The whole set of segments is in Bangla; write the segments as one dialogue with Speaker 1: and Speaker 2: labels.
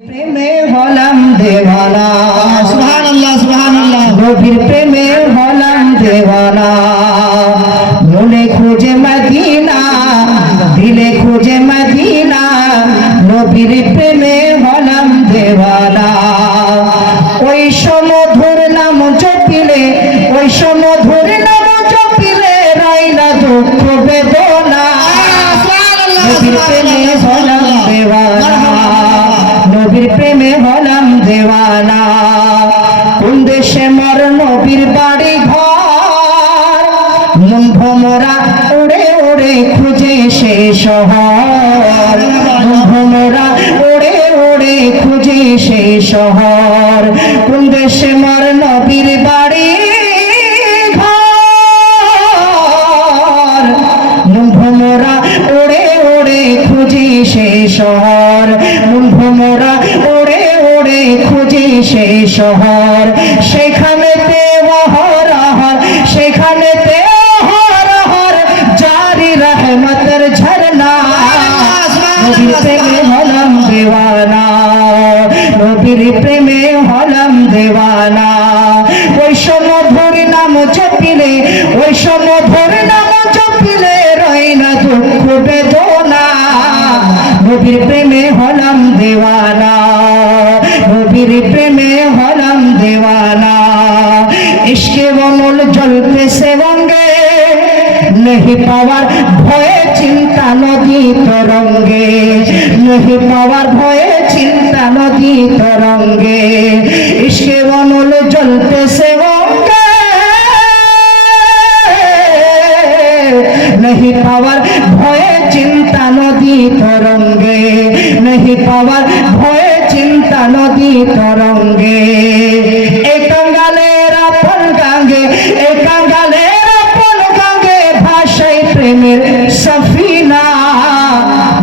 Speaker 1: প্রেমে হলাম দেওয়ানা
Speaker 2: সুবহান আল্লাহ সুবহান আল্লাহ
Speaker 1: নবীর প্রেমে হলাম দেওয়ানা মনে খুঁজে মদিনা দিলে খুঁজে মদিনা দেওয়ানা কোন মর নবীর বাড়ি ঘর? মন ভমরা উড়ে উড়ে খুঁজে সে শহর। মন ভমরা উড়ে উড়ে খুঁজে সে শহর। কোন মর নবীর বাড়ি ঘর? মন উড়ে উড়ে খুঁজি সে শহর। মন উড়ে খুঁজি সে শহর। সেখানেতে হর হর সেখানেতে হর হর জারি রহমতের ঝরনা। নবীর প্রেমে হলাম দেওয়ানা, নবীর প্রেমে হলাম দেওয়ানা। ওই সমধুর নাম জপিলে ওই সমধুর রঙ্গে। নেহি পাওয়ার ভয়ে চিন্তা নদী তরঙ্গে নেহি পাওয়ার ভয়ে চিন্তা নদী তরঙ্গে ইসকে অনল জলতে সে নেহি পাওয়ার ভয়ে চিন্তা নদী তরঙ্গে নেহি পাওয়ার ভয়ে চিন্তা নদী তরঙ্গে এই কাঙ্গালের আপন কাঙ্গে, এই কাঙ্গাল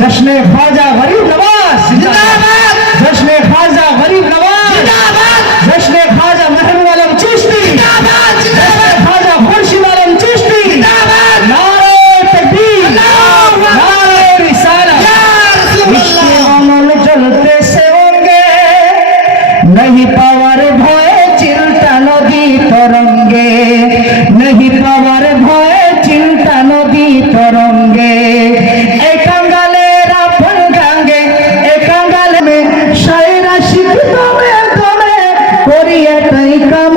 Speaker 1: جشن خواجہ غریب
Speaker 2: نواز
Speaker 1: جشن خواجہ غریب نواز۔ جشن
Speaker 2: خواجہ
Speaker 1: محبوب
Speaker 2: عالم
Speaker 1: چشتی۔ جشن خواجہ خورشید
Speaker 2: عالم
Speaker 1: چشتی۔ نعرہ
Speaker 2: تکبیر۔ نعرہ
Speaker 1: رسالہ۔ عشق
Speaker 2: عمل
Speaker 1: جلتے
Speaker 2: سے
Speaker 1: ہوں گے نہیں پاور بھوئے چلتا ندی ترنگے۔ Wake up.